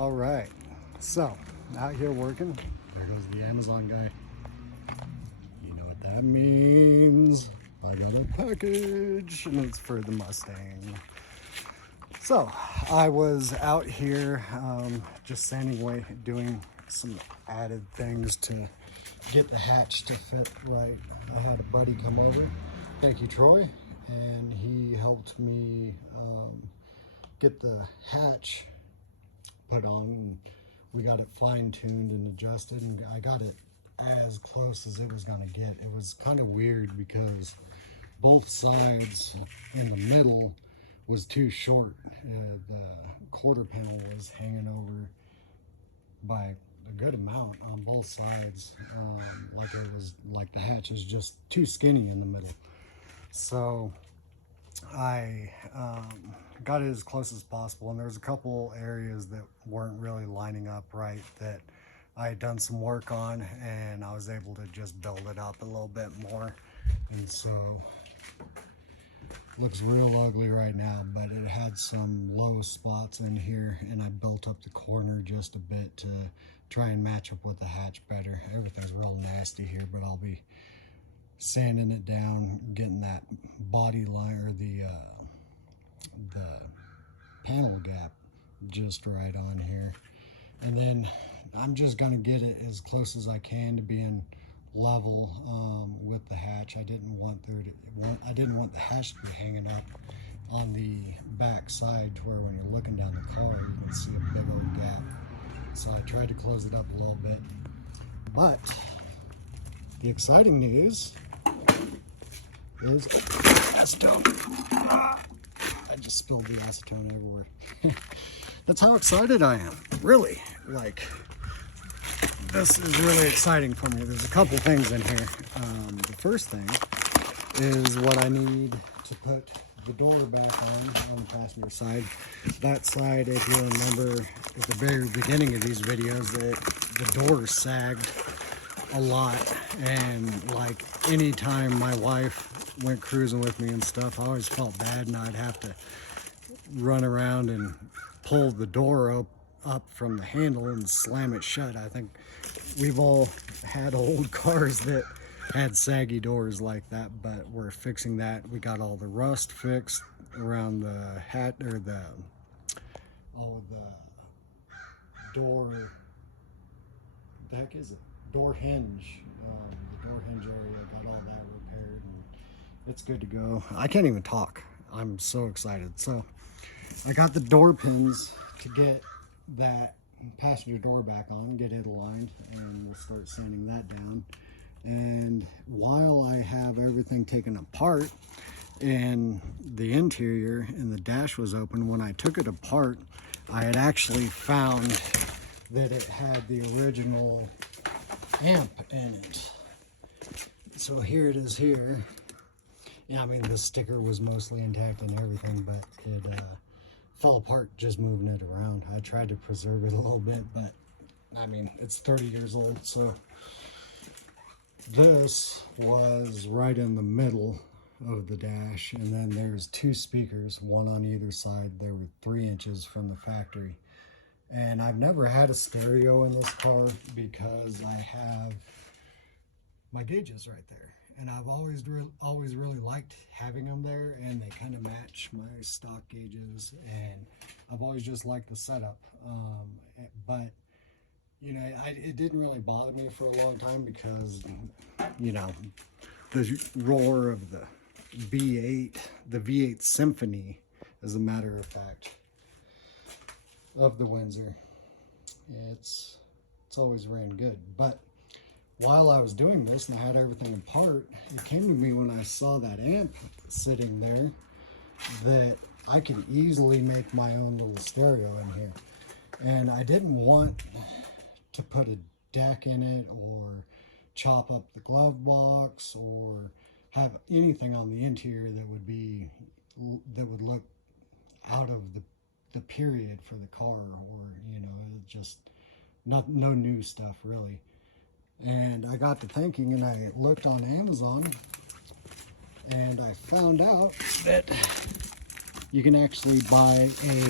All right, so out here working. There goes the Amazon guy. You know what that means. I got a package and it's for the Mustang. So I was out here just sanding away, doing some added things to get the hatch to fit right. I had a buddy come over, thank you Troy, and he helped me get the hatch put on. We got it fine-tuned and adjusted, and I got it as close as it was gonna get. It was kind of weird because both sides in the middle was too short. The quarter panel was hanging over by a good amount on both sides, like the hatch is just too skinny in the middle. So I got it as close as possible, and there's a couple areas that weren't really lining up right that I had done some work on, and I was able to just build it up a little bit more. And so looks real ugly right now, but it had some low spots in here, and I built up the corner just a bit to try and match up with the hatch better. Everything's real nasty here, but I'll be sanding it down, getting that body line or the panel gap just right on here, and then I'm just gonna get it as close as I can to being level with the hatch. I didn't want the hatch to be hanging up on the back side to where when you're looking down the car you can see a big old gap. So I tried to close it up a little bit. But the exciting news is acetone. I just spilled the acetone everywhere. That's how excited I am. Really, like, this is really exciting for me. There's a couple things in here. The first thing is what I need to put the door back on the passenger side. That side, if you remember at the very beginning of these videos, the door sagged a lot, and like anytime my wife went cruising with me and stuff, I always felt bad, and I'd have to run around and pull the door up from the handle and slam it shut. I think we've all had old cars that had saggy doors like that, but we're fixing that. We got all the rust fixed around the hat, or the door, the heck is it? Door hinge. The door hinge area, got all that repaired, and it's good to go. I can't even talk. I'm so excited. So I got the door pins to get that passenger door back on, get it aligned, and we'll start sanding that down. And while I have everything taken apart and the interior and the dash was open, when I took it apart, I had actually found that it had the original amp in it. So here it is here. Yeah, I mean, the sticker was mostly intact and everything, but it fell apart just moving it around. I tried to preserve it a little bit, but I mean, it's 30 years old, so this was right in the middle of the dash, and then there's two speakers, one on either side. They were 3 inches from the factory. And I've never had a stereo in this car because I have my gauges right there, and I've always really liked having them there, and they kind of match my stock gauges, and I've always just liked the setup. But you know, it didn't really bother me for a long time because, you know, the roar of the V8 Symphony, as a matter of fact, of the Windsor, it's always ran good. But while I was doing this and I had everything apart, it came to me when I saw that amp sitting there that I could easily make my own little stereo in here. And I didn't want to put a deck in it or chop up the glove box or have anything on the interior that would look out of the period for the car, or, you know, just no new stuff really. And I got to thinking, and I looked on Amazon, and I found out that you can actually buy a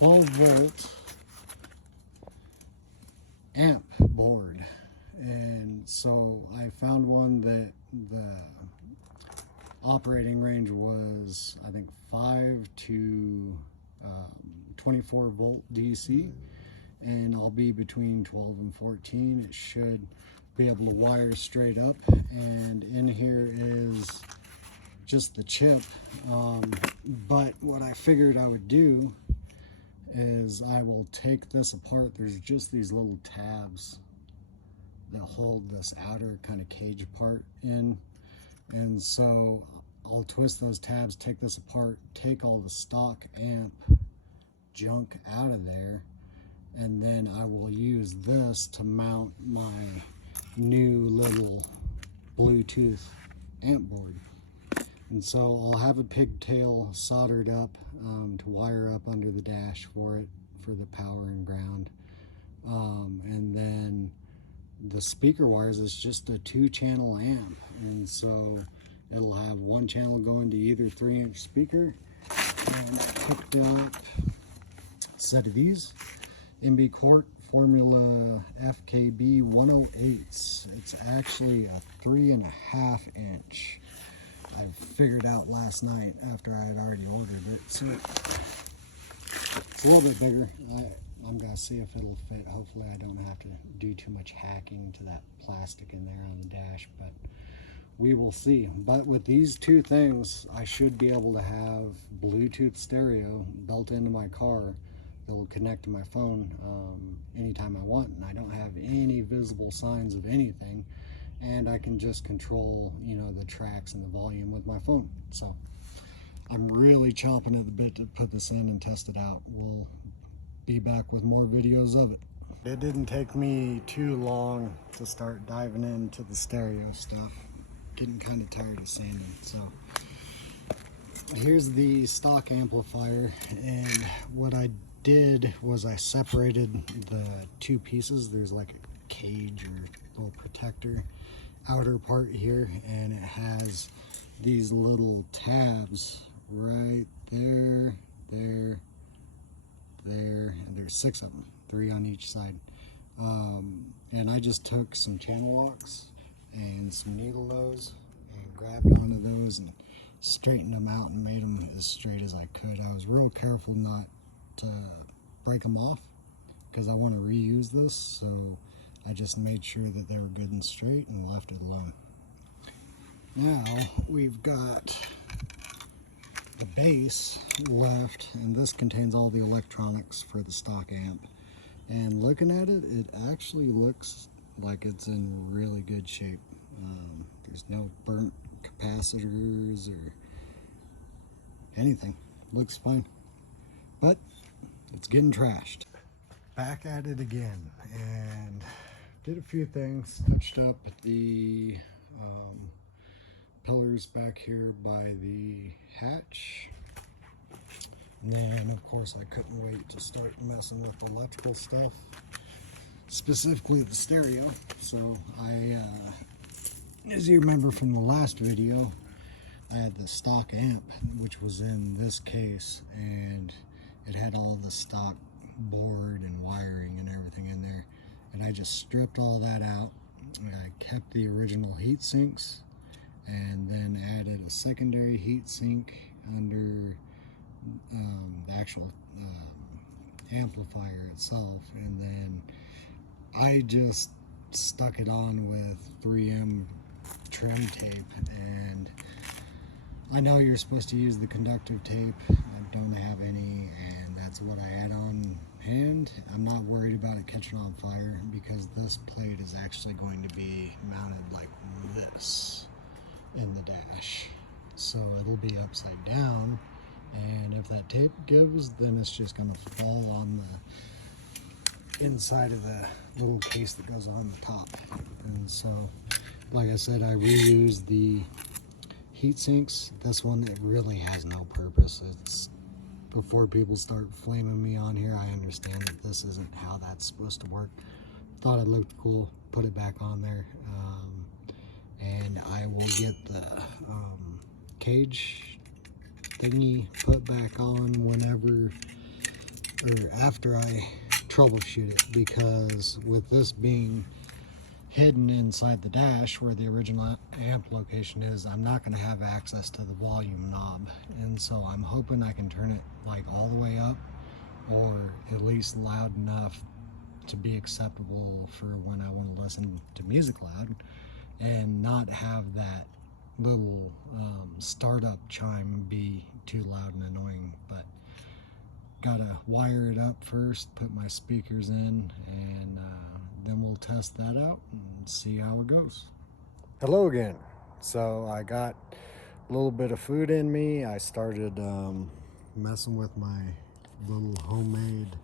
12-volt amp board. And so I found one that the operating range was, I think, 5 to 24 volt DC, and I'll be between 12 and 14. It should be able to wire straight up, and in here is just the chip. But what I figured I would do is I will take this apart. There's just these little tabs that hold this outer kind of cage part in, and so I'll twist those tabs, take this apart, take all the stock amp junk out of there, and then I will use this to mount my new little Bluetooth amp board. And so I'll have a pigtail soldered up to wire up under the dash for it, for the power and ground. And then the speaker wires is just a 2-channel amp, and so it'll have one channel going to either 3-inch speaker. And I picked up a set of these MB Quart Formula FKB 108s. It's actually a 3.5 inch. I figured out last night after I had already ordered it, so it's a little bit bigger. I'm gonna see if it'll fit. Hopefully I don't have to do too much hacking to that plastic in there on the dash, but we will see. But with these two things, I should be able to have Bluetooth stereo built into my car that will connect to my phone anytime I want, and I don't have any visible signs of anything, and I can just control, you know, the tracks and the volume with my phone. So I'm really chomping at the bit to put this in and test it out. We'll be back with more videos of it. It didn't take me too long to start diving into the stereo stuff. Getting kind of tired of sanding. So here's the stock amplifier, and what I did was I separated the two pieces. There's like a cage or little protector outer part here, and it has these little tabs right there, and there's 6 of them, 3 on each side. And I just took some channel locks and some needle nose and grabbed onto those and straightened them out and made them as straight as I could. I was real careful not to break them off because I want to reuse this, so I just made sure that they were good and straight and left it alone. Now we've got the base left, and this contains all the electronics for the stock amp. And looking at it, it actually looks like it's in really good shape. There's no burnt capacitors or anything. Looks fine, but it's getting trashed. Back at it again, and did a few things. Touched up the pillars back here by the hatch. And then, of course, I couldn't wait to start messing with the electrical stuff, specifically the stereo. So I, as you remember from the last video, I had the stock amp, which was in this case, and it had all the stock board and wiring and everything in there. And I just stripped all that out. I kept the original heat sinks, and then added a secondary heat sink under the actual amplifier itself, and then I just stuck it on with 3M trim tape. And I know you're supposed to use the conductive tape. I don't have any, and that's what I had on hand. I'm not worried about it catching on fire because this plate is actually going to be mounted like this in the dash, so it'll be upside down, and if that tape gives, then it's just going to fall on the inside of the little case that goes on the top. And so, like I said, I reused the heat sinks. This one, it really has no purpose. It's, before people start flaming me on here, I understand that this isn't how that's supposed to work. Thought it looked cool, put it back on there. And I will get the cage thingy put back on whenever or after I troubleshoot it, because with this being hidden inside the dash where the original amp location is, I'm not going to have access to the volume knob, and so I'm hoping I can turn it like all the way up, or at least loud enough to be acceptable for when I want to listen to music loud, and not have that little startup chime be too loud and annoying. But gotta wire it up first, put my speakers in, and then we'll test that out and see how it goes. Hello again. So I got a little bit of food in me. I started messing with my little homemade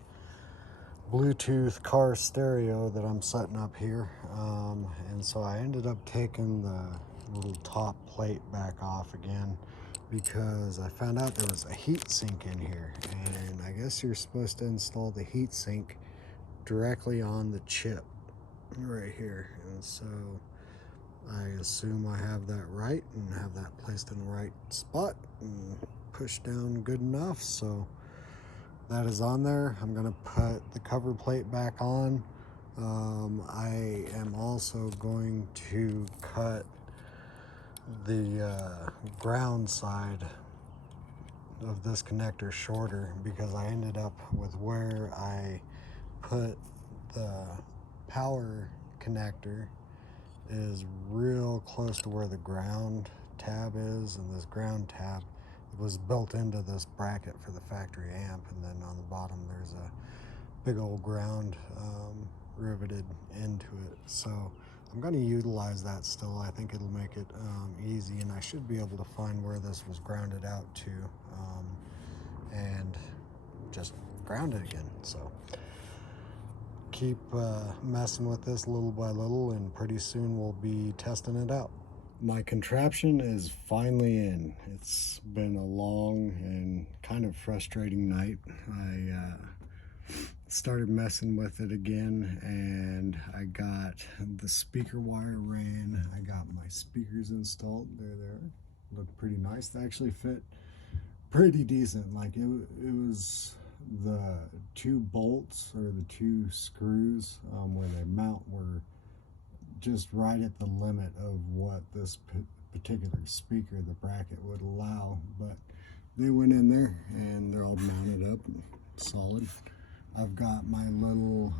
Bluetooth car stereo that I'm setting up here, and so I ended up taking the little top plate back off again, because I found out there was a heat sink in here, and I guess you're supposed to install the heat sink directly on the chip right here, and so I assume I have that right and have that placed in the right spot and pushed down good enough. So that is on there. I'm gonna put the cover plate back on. I am also going to cut the ground side of this connector shorter, because I ended up with where I put the power connector is real close to where the ground tab is, and this ground tab was built into this bracket for the factory amp, and then on the bottom there's a big old ground riveted into it. So I'm going to utilize that still. I think it'll make it easy, and I should be able to find where this was grounded out to, and just ground it again. So keep messing with this little by little, and pretty soon we'll be testing it out. My contraption is finally in. It's been a long and kind of frustrating night. I started messing with it again, and I got the speaker wire ran. I got my speakers installed. There they are. Look pretty nice. They actually fit pretty decent. Like it was the two bolts, or the two screws where they mount, were just right at the limit of what this particular speaker, the bracket, would allow, but they went in there and they're all mounted up solid. I've got my little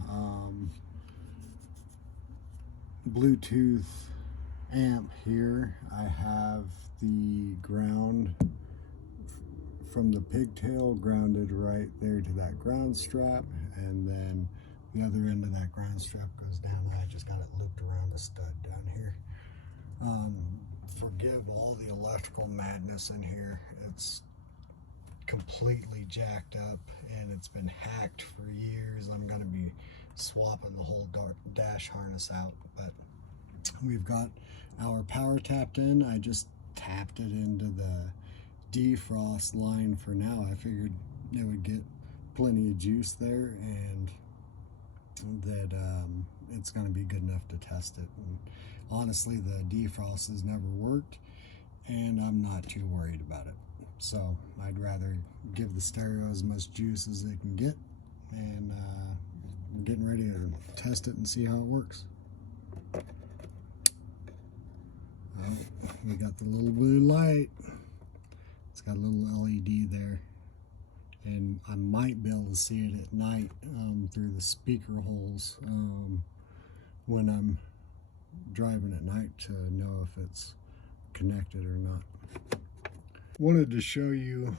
Bluetooth amp here. I have the ground from the pigtail grounded right there to that ground strap, and then the other end of that ground strap goes down. I just got it looped around a stud down here. Forgive all the electrical madness in here. It's completely jacked up, and it's been hacked for years. I'm going to be swapping the whole dash harness out, but we've got our power tapped in. I just tapped it into the defrost line for now. I figured it would get plenty of juice there, and that it's going to be good enough to test it. And honestly, the defrost has never worked, and I'm not too worried about it. So I'd rather give the stereo as much juice as it can get, and we're getting ready to test it and see how it works. We got the little blue light. It's got a little LED there, and I might be able to see it at night through the speaker holes when I'm driving at night, to know if it's connected or not. Wanted to show you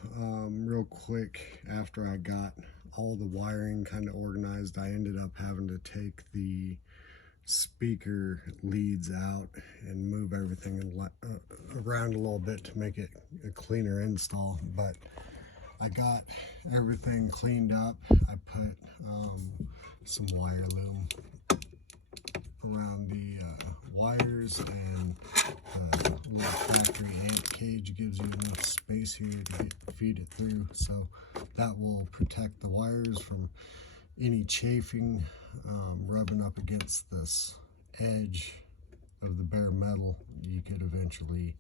real quick, after I got all the wiring kind of organized, I ended up having to take the speaker leads out and move everything around a little bit to make it a cleaner install, but I got everything cleaned up. I put some wire loom around the wires, and the little factory amp cage gives you enough space here to feed it through, so that will protect the wires from any chafing rubbing up against this edge of the bare metal. You could eventually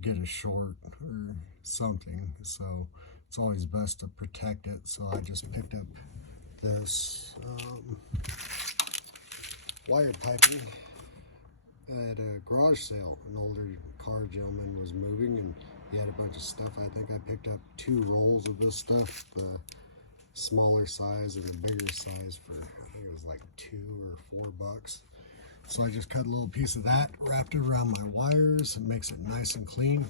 get a short or something, so it's always best to protect it. So I just picked up this wire piping at a garage sale. An older car gentleman was moving and he had a bunch of stuff. I think I picked up 2 rolls of this stuff, the smaller size and the bigger size for, I think it was like $2 or $4. So I just cut a little piece of that, wrapped it around my wires, and makes it nice and clean.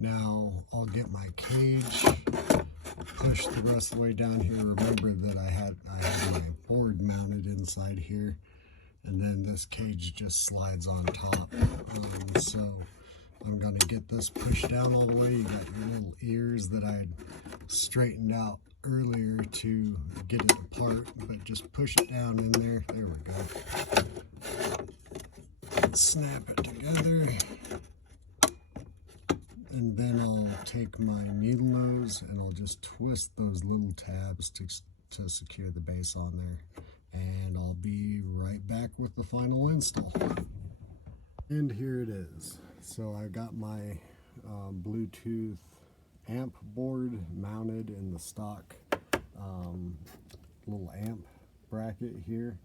Now I'll get my cage, push the rest of the way down here. Remember that I had my board mounted inside here, and then this cage just slides on top. So I'm gonna get this pushed down all the way. You got your little ears that I had straightened out earlier to get it apart, but just push it down in there. There we go. Snap it together. And then I'll take my needle nose and I'll just twist those little tabs to secure the base on there. And I'll be right back with the final install. And here it is. So I got my Bluetooth amp board mounted in the stock little amp bracket here.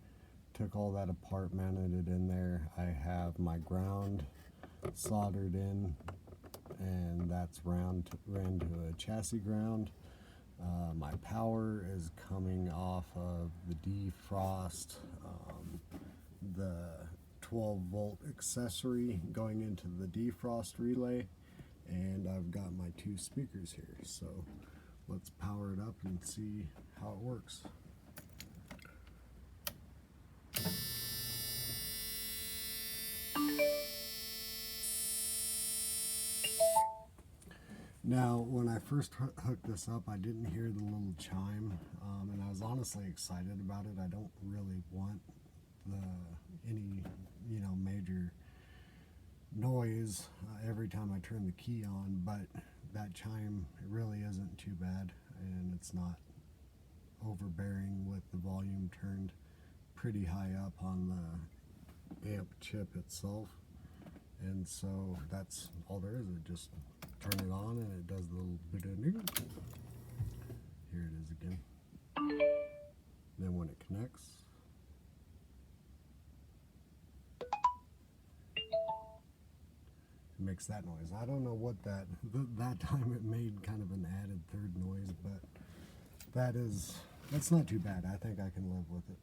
Took all that apart, mounted it in there. I have my ground soldered in, and that's ran to a chassis ground. My power is coming off of the defrost, the 12-volt accessory going into the defrost relay, and I've got my 2 speakers here. So let's power it up and see how it works. Now, when I first hooked this up, I didn't hear the little chime, and I was honestly excited about it. I don't really want any major noise every time I turn the key on, but that chime really isn't too bad, and it's not overbearing with the volume turned pretty high up on the amp chip itself. And so that's all there is. It just turn it on and it does the little bit of new. Here it is again. Then when it connects, it makes that noise. I don't know what that time it made kind of an added third noise, but that's not too bad. I think I can live with it.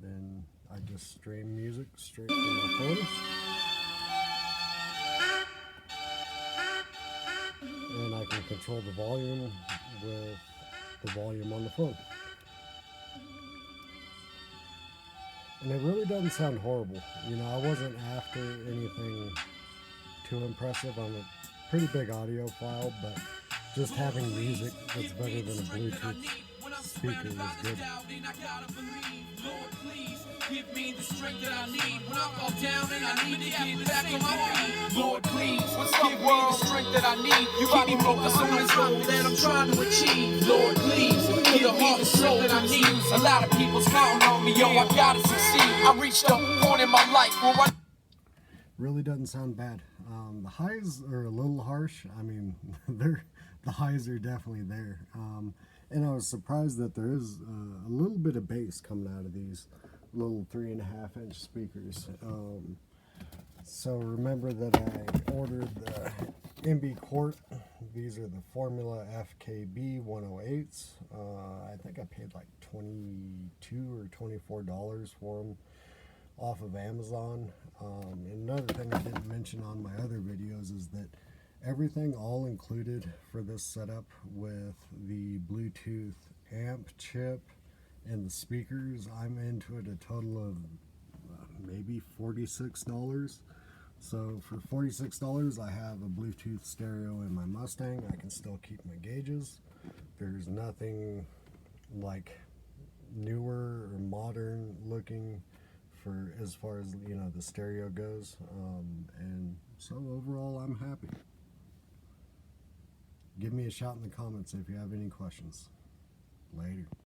Then I just stream music straight to my phone. And I can control the volume with the volume on the phone. And it really doesn't sound horrible. You know, I wasn't after anything too impressive. I'm a pretty big audiophile, but just having music that's better than a Bluetooth speaker is good. Give me the strength that I need when I fall down and I need to get back on my feet. Lord, please, give me the strength that I need. You keep me focused on this goal that I'm trying to achieve. Lord, please, give me the heart and soul that I need. A lot of people's counting on me, yo, I gotta succeed. I reached a point in my life where I really doesn't sound bad. The highs are a little harsh. I mean, the highs are definitely there. And I was surprised that there is a little bit of bass coming out of these little 3.5-inch speakers. So remember that I ordered the MB Quart. These are the Formula FKB 108s. I think I paid like $22 or $24 for them off of Amazon. And another thing I didn't mention on my other videos is that everything all included for this setup with the Bluetooth amp chip and the speakers, I'm into it a total of maybe $46. So for $46, I have a Bluetooth stereo in my Mustang. I can still keep my gauges. There's nothing like newer or modern looking for as far as, you know, the stereo goes. And so overall, I'm happy. Give me a shout in the comments if you have any questions. Later.